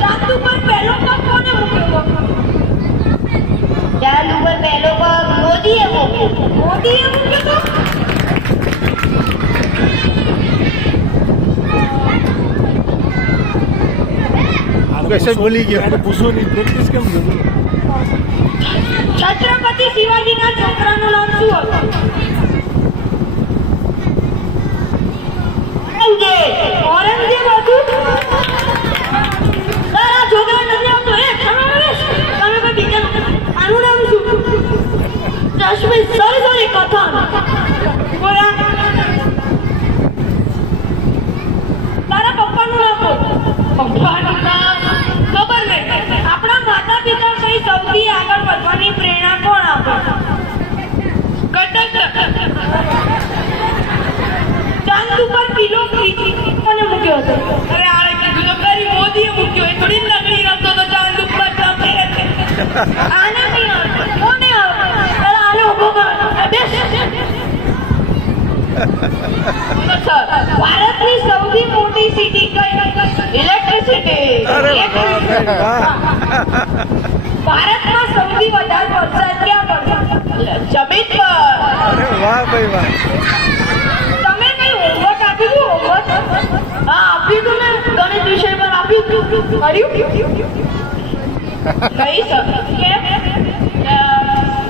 ચાંદ ઉપર પહેલો પગ મોદીએ મૂક્યો. મોદીએ મૂક્યો તો कैसे बोली गया पूछो नहीं प्रेक्टिस કેમ કરું? છત્રપતિ શિવાજીના છોકરાનું નામ શું હતું? ઔરંગઝેબ હતું. તારા છોકરા નથી આવતો. તમે કોઈ બીજા આનું નામ શું? રશ્મિ સોરી કથન. તારા પપ્પાનું નામ બોલ. પપ્પાનું નામ ખબર નહીં. આપણા માતા પિતા કઈ સૌથી આગળ વધવાની પ્રેરણા કોણ આપે? ચાંદ ઉપર પીલો કોને મૂક્યો હતો? અરે આને કીધું તો ખરી, મોદીએ મૂક્યો. એ થોડી નકલી રમતો તો ચાંદ ઉપર ચાંદે રહેતે. આને નહીં આવડે. કોને આવડે? પેલા આને ઉભો કર. બેસ. ભારતની સૌથી મોટી સિટી કઈ? ઇલેક્ટ્રિસિટી. ભારતમાં સૌથી વધારે વરસાદ ક્યાં પડે? જમીન પર. અરે વાહ ભાઈ વાહ. તમે કઈ હોમવર્ક આપ્યું? હોમવર્ક હા આપ્યું તું ને, ગણિત વિષય પર આપ્યું તું. કર્યું નહીં સર. કેમ?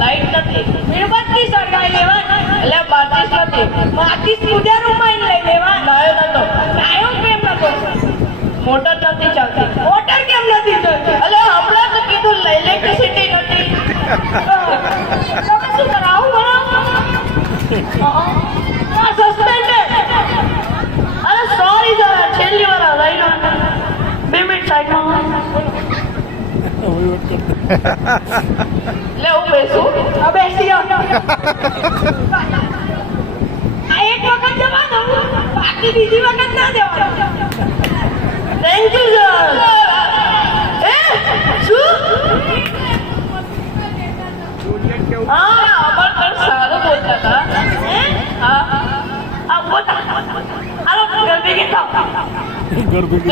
લાઈટ નથી. મીણબત્તી સળગાઈ લેવાની. એટલે માચીસ નથી. માચીસ પૂજા રૂમમાં લઈ લેવા. નાયો નતો. નાયો કેમ નતો? મોટર નથી ચાલતી. મોટર કેમ નથી ચાલતી? અલે હમણાં તો કીધું ઇલેક્ટ્રિસિટી નથી. તમે શું કરાવું ભણાવો? સસ્પેન્ડેડ. અરે સોરી જરા છેલ્લી વાર લઈ લો. 2 મિનિટ સાઈડમાં. લે હું બેસું. બેસી જાઓ. આ એક વખત જવા દઉં, બાકી બીજી વખત ના દેવાનું. Thank you sir. શું? હા અમર સારું બોલતા હતા. હા આ બોલતા. હાલો ગરબી કે ગરબી